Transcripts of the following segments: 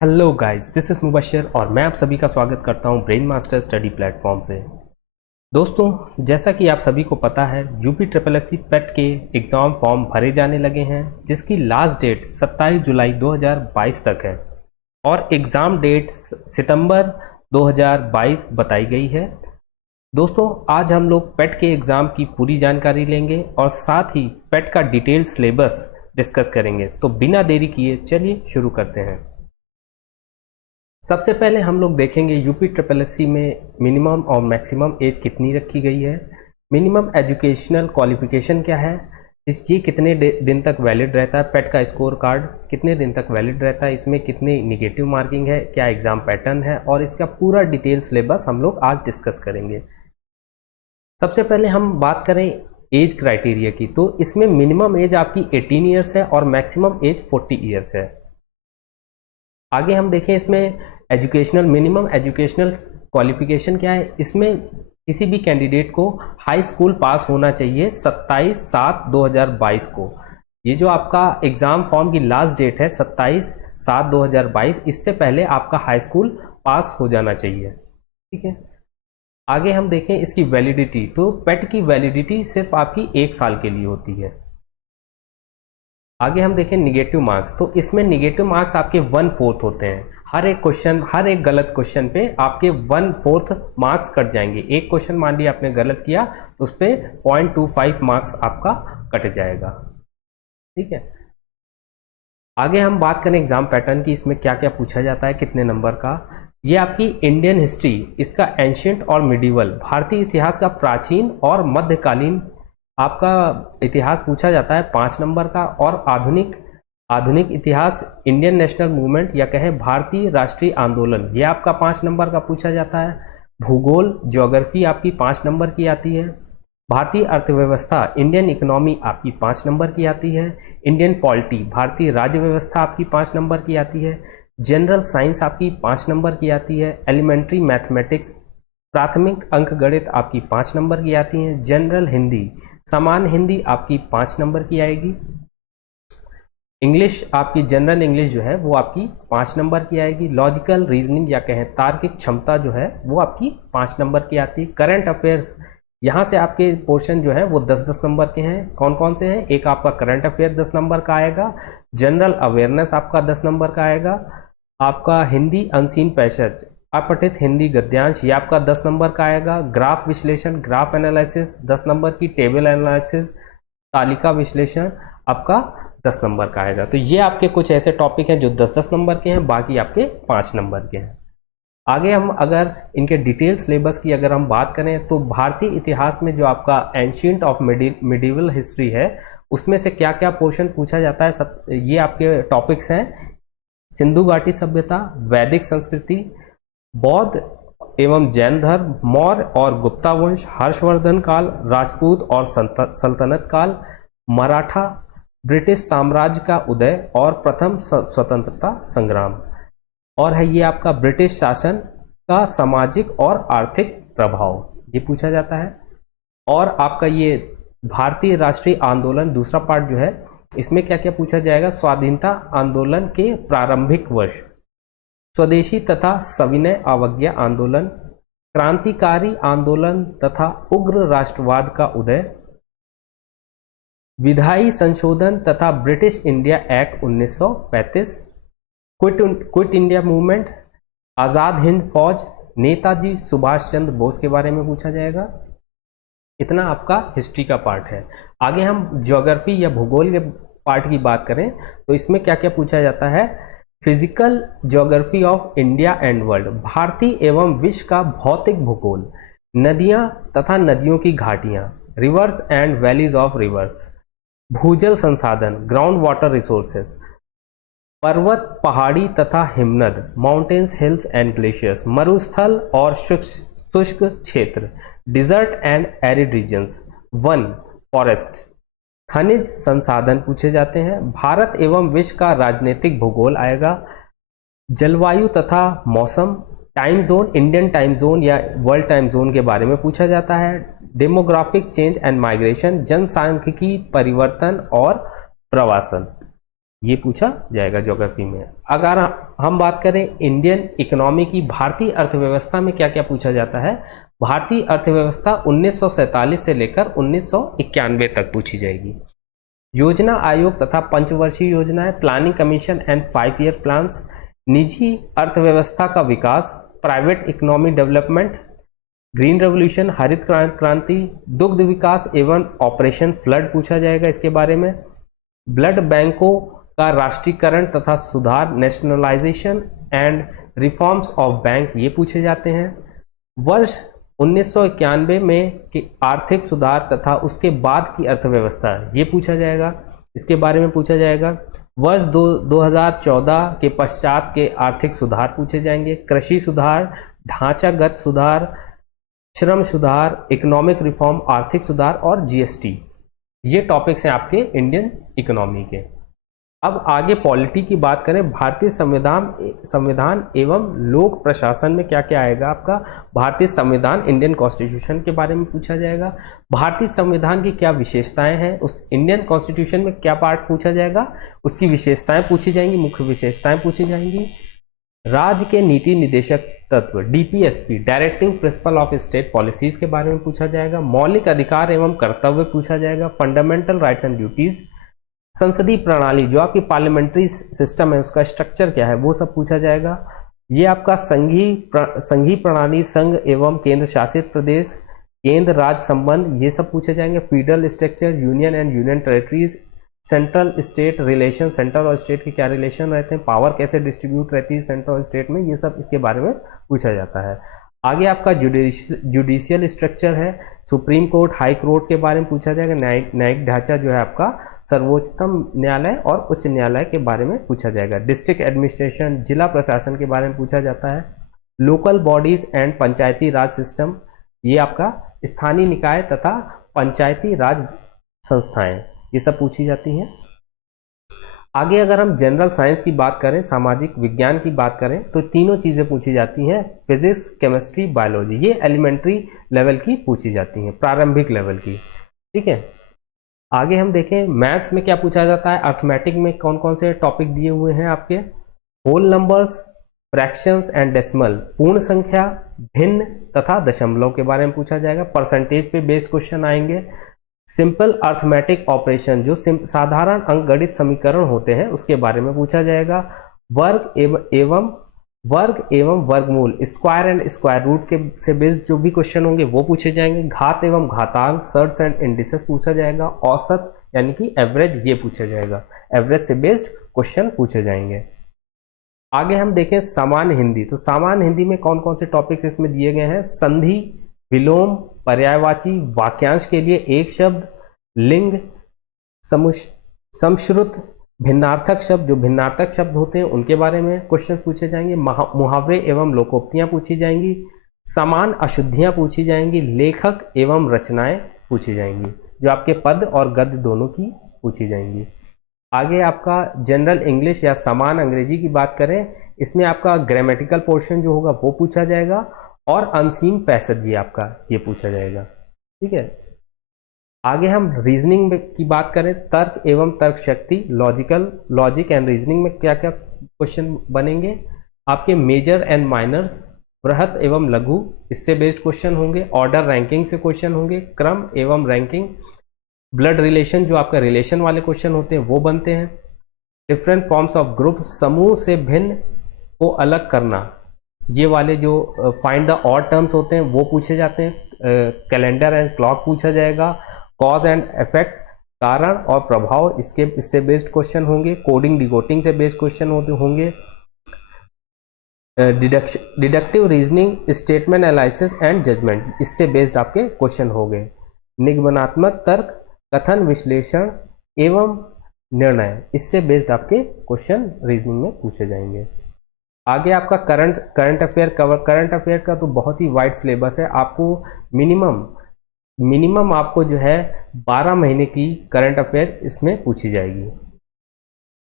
Hello guys, this is Mubashar और मैं आप सभी का स्वागत करता हूं ब्रेन मास्टर स्टडी प्लेटफॉर्म पे। दोस्तों, जैसा कि आप सभी को पता है, यूपी ट्रिपल एस सी पेट के एग्ज़ाम फॉर्म भरे जाने लगे हैं, जिसकी लास्ट डेट 27 जुलाई 2022 तक है और एग्ज़ाम डेट सितंबर 2022 बताई गई है। दोस्तों, आज हम लोग पेट के एग्ज़ाम की पूरी जानकारी लेंगे और साथ ही पेट का डिटेल्ड सिलेबस डिस्कस करेंगे। तो बिना देरी किए चलिए शुरू करते हैं। सबसे पहले हम लोग देखेंगे यूपी ट्रिपल एस सी में मिनिमम और मैक्सिमम एज कितनी रखी गई है। मिनिमम एजुकेशनल क्वालिफिकेशन क्या है, ये कितने दिन तक वैलिड रहता है, पेट का स्कोर कार्ड कितने दिन तक वैलिड रहता है, इसमें कितनी निगेटिव मार्किंग है, क्या एग्जाम पैटर्न है, और इसका पूरा डिटेल सिलेबस हम लोग आज डिस्कस करेंगे। सबसे पहले हम बात करें एज क्राइटेरिया की, तो इसमें मिनिमम एज आपकी 18 ईयर्स है और मैक्सिमम एज 40 ईयर्स है। आगे हम देखें इसमें एजुकेशनल मिनिमम एजुकेशनल क्वालिफिकेशन क्या है। इसमें किसी भी कैंडिडेट को हाई स्कूल पास होना चाहिए 27/7/2022 को। ये जो आपका एग्ज़ाम फॉर्म की लास्ट डेट है 27/7/2022, इससे पहले आपका हाई स्कूल पास हो जाना चाहिए। ठीक है, आगे हम देखें इसकी वैलिडिटी, तो पेट की वैलिडिटी सिर्फ आपकी 1 साल के लिए होती है। आगे हम देखें निगेटिव मार्क्स, तो इसमें निगेटिव मार्क्स आपके 1/4 होते हैं। हर एक क्वेश्चन, हर एक गलत क्वेश्चन पे आपके 1/4 मार्क्स कट जाएंगे। एक क्वेश्चन मान लिया आपने गलत किया तो उस पर 0.25 मार्क्स आपका कट जाएगा। ठीक है, आगे हम बात करें एग्जाम पैटर्न की, इसमें क्या क्या पूछा जाता है, कितने नंबर का। ये आपकी इंडियन हिस्ट्री, इसका एंशियंट और मिडिवल, भारतीय इतिहास का प्राचीन और मध्यकालीन आपका इतिहास पूछा जाता है 5 नंबर का, और आधुनिक इतिहास, इंडियन नेशनल मूवमेंट या कहें भारतीय राष्ट्रीय आंदोलन, ये आपका 5 नंबर का पूछा जाता है। भूगोल ज्योग्राफी आपकी 5 नंबर की आती है। भारतीय अर्थव्यवस्था, इंडियन इकोनॉमी आपकी 5 नंबर की आती है। इंडियन पॉलिटी, भारतीय राज्य व्यवस्था आपकी 5 नंबर की आती है। जनरल साइंस आपकी 5 नंबर की आती है। एलिमेंट्री मैथमेटिक्स, प्राथमिक अंकगणित आपकी 5 नंबर की आती है। जनरल हिंदी, सामान्य हिंदी आपकी 5 नंबर की आएगी। इंग्लिश आपकी जनरल इंग्लिश जो है वो आपकी 5 नंबर की आएगी। लॉजिकल रीजनिंग या कहें तार्किक क्षमता जो है वो आपकी 5 नंबर की आती है। करंट अफेयर्स, यहाँ से आपके पोर्शन जो है वो 10-10 नंबर के हैं। कौन कौन से हैं, एक आपका करंट अफेयर 10 नंबर का आएगा। जनरल अवेयरनेस आपका 10 नंबर का आएगा। आपका हिंदी अनसीन पैसेज, अपठित हिंदी गद्यांश, ये आपका 10 नंबर का आएगा। ग्राफ विश्लेषण, ग्राफ एनालिसिस 10 नंबर की। टेबल एनालिसिस, तालिका विश्लेषण आपका 10 नंबर का आएगा। तो ये आपके कुछ ऐसे टॉपिक हैं जो 10-10 नंबर के हैं, बाकी आपके 5 नंबर के हैं। आगे हम अगर इनके डिटेल सिलेबस की अगर हम बात करें, तो भारतीय इतिहास में जो आपका एंशियंट ऑफ मिडिवल हिस्ट्री है, उसमें से क्या क्या पोर्शन पूछा जाता है, सब ये आपके टॉपिक्स हैं। सिंधु घाटी सभ्यता, वैदिक संस्कृति, बौद्ध एवं जैन धर्म, मौर्य और गुप्ता वंश, हर्षवर्धन काल, राजपूत और सल्तनत काल, मराठा, ब्रिटिश साम्राज्य का उदय और प्रथम स्वतंत्रता संग्राम, और है ये आपका ब्रिटिश शासन का सामाजिक और आर्थिक प्रभाव, ये पूछा जाता है। और आपका ये भारतीय राष्ट्रीय आंदोलन दूसरा पार्ट जो है, इसमें क्या क्या पूछा जाएगा, स्वाधीनता आंदोलन के प्रारंभिक वर्ष, स्वदेशी तथा सविनय अवज्ञा आंदोलन, क्रांतिकारी आंदोलन तथा उग्र राष्ट्रवाद का उदय, विधायी संशोधन तथा British India Act 1935, Quit India Movement, Azad Hind Fauj, Netaji Subhash Chandra Bose के बारे में पूछा जाएगा। इतना आपका हिस्ट्री का पार्ट है। आगे हम ज्योग्राफी या भूगोल के पार्ट की बात करें, तो इसमें क्या क्या पूछा जाता है, physical geography of India and world, भारतीय एवं विश्व का भौतिक भूगोल, नदियां तथा नदियों की घाटियां, rivers and valleys of rivers, भूजल संसाधन, ग्राउंड वाटर रिसोर्सेज, पर्वत पहाड़ी तथा हिमनद, माउंटेन्स हिल्स एंड ग्लेशियर्स, मरुस्थल और शुष्क क्षेत्र, डिजर्ट एंड एरिड रीजन्स, वन फॉरेस्ट, खनिज संसाधन पूछे जाते हैं। भारत एवं विश्व का राजनीतिक भूगोल आएगा। जलवायु तथा मौसम, time zone, Indian time zone या वर्ल्ड टाइम जोन के बारे में पूछा जाता है। डेमोग्राफिक चेंज एंड माइग्रेशन, जनसांख्यिकी परिवर्तन और प्रवासन। ये पूछा जाएगा ज्योग्राफी में। अगर हम बात करें इंडियन इकोनॉमी की, भारतीय अर्थव्यवस्था में क्या क्या पूछा जाता है, भारतीय अर्थव्यवस्था 1947 से लेकर 1991 तक पूछी जाएगी। योजना आयोग तथा पंचवर्षीय योजनाएं, planning commission and 5 year plans, निजी अर्थव्यवस्था का विकास, private economy development, green revolution, हरित क्रांति, दुग्ध विकास एवं ऑपरेशन फ्लड पूछा जाएगा इसके बारे में। ब्लड बैंकों का राष्ट्रीयकरण तथा सुधार, nationalisation and reforms of bank, ये पूछे जाते हैं। वर्ष 1991 में के आर्थिक सुधार तथा उसके बाद की अर्थव्यवस्था, ये पूछा जाएगा, इसके बारे में पूछा जाएगा। वर्ष 2014 के पश्चात के आर्थिक सुधार पूछे जाएंगे। कृषि सुधार, ढांचागत सुधार, श्रम सुधार, इकोनॉमिक रिफॉर्म, आर्थिक सुधार और जीएसटी, ये टॉपिक्स हैं आपके इंडियन इकोनॉमी के। अब आगे पॉलिटी की बात करें, भारतीय संविधान एवं लोक प्रशासन में क्या क्या आएगा आपका, भारतीय संविधान, इंडियन कॉन्स्टिट्यूशन के बारे में पूछा जाएगा। भारतीय संविधान की क्या विशेषताएं हैं, उस इंडियन कॉन्स्टिट्यूशन में क्या पार्ट पूछा जाएगा, उसकी विशेषताएं पूछी जाएंगी, मुख्य विशेषताएं पूछी जाएंगी। राज्य के नीति निदेशक तत्व, DPSP, directing principle of state policies के बारे में पूछा जाएगा। मौलिक अधिकार एवं कर्तव्य पूछा जाएगा। फंडामेंटल राइट्स एंड ड्यूटीज, संसदीय प्रणाली, जो आपकी पार्लियामेंट्री सिस्टम है उसका स्ट्रक्चर क्या है, वो सब पूछा जाएगा। ये आपका संघीय प्रणाली, संघ एवं केंद्र शासित प्रदेश, केंद्र राज्य संबंध, ये सब पूछे जाएंगे। Federal structure, union and union territories, central state relation, central और स्टेट के क्या रिलेशन रहते हैं, पावर कैसे डिस्ट्रीब्यूट रहती है सेंट्रल और स्टेट में, ये सब इसके बारे में पूछा जाता है। आगे आपका जुडिशियल स्ट्रक्चर है, सुप्रीम कोर्ट, हाई कोर्ट के बारे में पूछा जाएगा। न्यायिक ढांचा जो है आपका, सर्वोच्चतम न्यायालय और उच्च न्यायालय के बारे में पूछा जाएगा। डिस्ट्रिक्ट एडमिनिस्ट्रेशन, जिला प्रशासन के बारे में पूछा जाता है। Local bodies and Panchayati Raj system, ये आपका स्थानीय निकाय तथा पंचायती राज संस्थाएं, ये सब पूछी जाती हैं। आगे अगर हम जनरल साइंस की बात करें, सामाजिक विज्ञान की बात करें, तो तीनों चीज़ें पूछी जाती हैं, फिजिक्स, केमिस्ट्री, बायोलॉजी, ये एलिमेंट्री लेवल की पूछी जाती हैं, प्रारंभिक लेवल की, ठीक है। आगे हम देखें मैथ्स में क्या पूछा जाता है, अर्थमेटिक में कौन कौन से टॉपिक दिए हुए हैं आपके, whole numbers, fractions and decimal, पूर्ण संख्या, भिन्न तथा दशमलव के बारे में पूछा जाएगा। परसेंटेज पे बेस्ड क्वेश्चन आएंगे। सिंपल अर्थमेटिक ऑपरेशन, जो साधारण अंकगणित समीकरण होते हैं उसके बारे में पूछा जाएगा। वर्ग एवं वर्गमूल, स्क्वायर एंड स्क्वायर रूट के से बेस्ड जो भी क्वेश्चन होंगे वो पूछे जाएंगे। घात एवं घातांक, सर्ट्स एंड इंडिसेस पूछा जाएगा। औसत यानी कि एवरेज, ये पूछा जाएगा, एवरेज से बेस्ड क्वेश्चन पूछे जाएंगे। आगे हम देखें सामान्य हिंदी, तो सामान्य हिंदी में कौन कौन से टॉपिक्स इसमें दिए गए हैं, संधि, विलोम, पर्यायवाची, वाक्यांश के लिए एक शब्द, लिंग, समश्रुत, भिन्नार्थक शब्द, जो भिन्नार्थक शब्द होते हैं उनके बारे में क्वेश्चन पूछे जाएंगे। मुहावरे एवं लोकोक्तियां पूछी जाएंगी। समान अशुद्धियां पूछी जाएंगी। लेखक एवं रचनाएं पूछी जाएंगी, जो आपके पद और गद्य दोनों की पूछी जाएंगी। आगे आपका जनरल इंग्लिश या समान अंग्रेजी की बात करें, इसमें आपका ग्रामेटिकल पोर्शन जो होगा वो पूछा जाएगा और अनसीन पैसेज ये आपका ये पूछा जाएगा, ठीक है। आगे हम रीजनिंग की बात करें, तर्क एवं तर्क शक्ति, लॉजिक एंड रीजनिंग में क्या क्या क्वेश्चन बनेंगे आपके, मेजर एंड माइनर्स, बृहत एवं लघु, इससे बेस्ड क्वेश्चन होंगे। ऑर्डर रैंकिंग से क्वेश्चन होंगे। क्रम एवं रैंकिंग, ब्लड रिलेशन, जो आपका रिलेशन वाले क्वेश्चन होते हैं वो बनते हैं। डिफरेंट फॉर्म्स ऑफ ग्रुप, समूह से भिन्न को अलग करना, ये वाले जो फाइंड द ऑड टर्म्स होते हैं वो पूछे जाते हैं। कैलेंडर एंड क्लॉक पूछा जाएगा। कॉज एंड इफेक्ट, कारण और प्रभाव, इससे बेस्ड क्वेश्चन होंगे। कोडिंग डिकोडिंग से बेस्ड क्वेश्चन होंगे। Deductive reasoning, statement analysis and judgement, इससे बेस्ड आपके क्वेश्चन होंगे। निगमनात्मक तर्क, कथन विश्लेषण एवं निर्णय, इससे बेस्ड आपके क्वेश्चन रीजनिंग में पूछे जाएंगे। आगे आपका करंट अफेयर का तो बहुत ही वाइड सिलेबस है। आपको मिनिमम आपको जो है 12 महीने की करंट अफेयर इसमें पूछी जाएगी।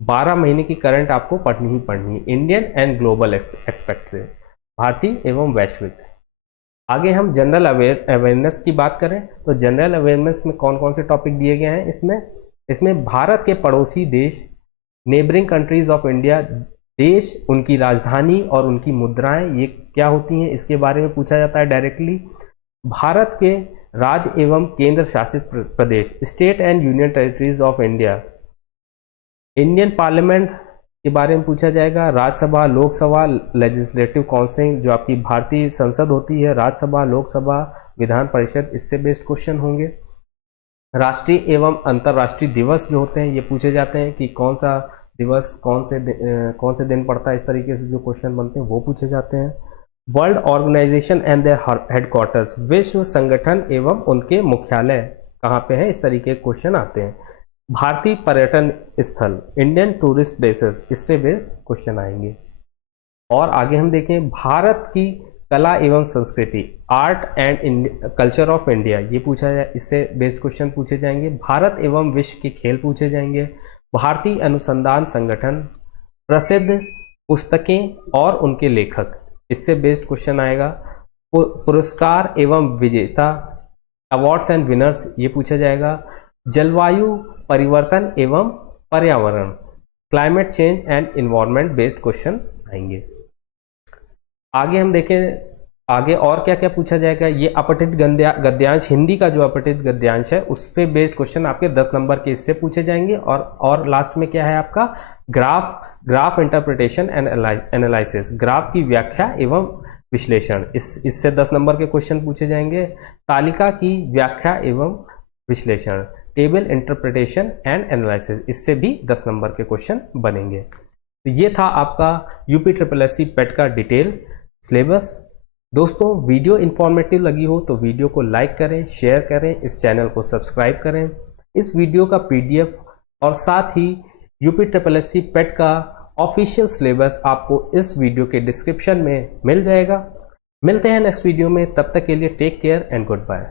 12 महीने की करंट आपको पढ़नी ही पढ़नी है, इंडियन एंड ग्लोबल एस्पेक्ट से, भारतीय एवं वैश्विक। आगे हम जनरल अवेयरनेस की बात करें, तो जनरल अवेयरनेस में कौन कौन से टॉपिक दिए गए हैं इसमें भारत के पड़ोसी देश नेबरिंग कंट्रीज ऑफ इंडिया, देश, उनकी राजधानी और उनकी मुद्राएं ये क्या होती हैं, इसके बारे में पूछा जाता है डायरेक्टली। भारत के राज्य एवं केंद्र शासित प्रदेश, state and union territories of India. Indian parliament के बारे में पूछा जाएगा, राज्यसभा, लोकसभा, लेजिस्लेटिव काउंसिल जो आपकी भारतीय संसद होती है, राज्यसभा, लोकसभा, विधान परिषद, इससे बेस्ड क्वेश्चन होंगे। राष्ट्रीय एवं अंतर्राष्ट्रीय दिवस जो होते हैं ये पूछे जाते हैं कि कौन सा दिवस कौन से दिन पड़ता है, इस तरीके से जो क्वेश्चन बनते हैं वो पूछे जाते हैं। World organisation and their headquarters, विश्व संगठन एवं उनके मुख्यालय कहाँ पे हैं, इस तरीके के क्वेश्चन आते हैं। भारतीय पर्यटन स्थल, इंडियन टूरिस्ट प्लेसेस, इस पे बेस्ड क्वेश्चन आएंगे। और आगे हम देखें भारत की कला एवं संस्कृति, art and culture of India, ये पूछा जाए, इससे बेस्ड क्वेश्चन पूछे जाएंगे। भारत एवं विश्व के खेल पूछे जाएंगे। भारतीय अनुसंधान संगठन, प्रसिद्ध पुस्तकें और उनके लेखक, इससे बेस्ड क्वेश्चन आएगा। पुरस्कार एवं विजेता, अवार्ड्स एंड विनर्स, ये पूछा जाएगा। जलवायु परिवर्तन एवं पर्यावरण, climate change and environment based question आएंगे। आगे हम देखें आगे और क्या क्या पूछा जाएगा। ये अपठित गद्यांश, हिंदी का जो अपठित गद्यांश है उस पे बेस्ड क्वेश्चन आपके 10 नंबर के इससे पूछे जाएंगे। और लास्ट में क्या है आपका graph interpretation and analysis, graph की व्याख्या एवं विश्लेषण, इससे 10 नंबर के क्वेश्चन पूछे जाएंगे। तालिका की व्याख्या एवं विश्लेषण, टेबल इंटरप्रिटेशन एंड एनालिसिस, इससे भी 10 नंबर के क्वेश्चन बनेंगे। तो ये था आपका UPSSC पेट का डिटेल सिलेबस। दोस्तों वीडियो इन्फॉर्मेटिव लगी हो तो वीडियो को लाइक करें, शेयर करें, इस चैनल को सब्सक्राइब करें। इस वीडियो का PDF और साथ ही UPSSC पेट का ऑफिशियल सिलेबस आपको इस वीडियो के डिस्क्रिप्शन में मिल जाएगा। मिलते हैं नेक्स्ट वीडियो में, तब तक के लिए take care and good bye.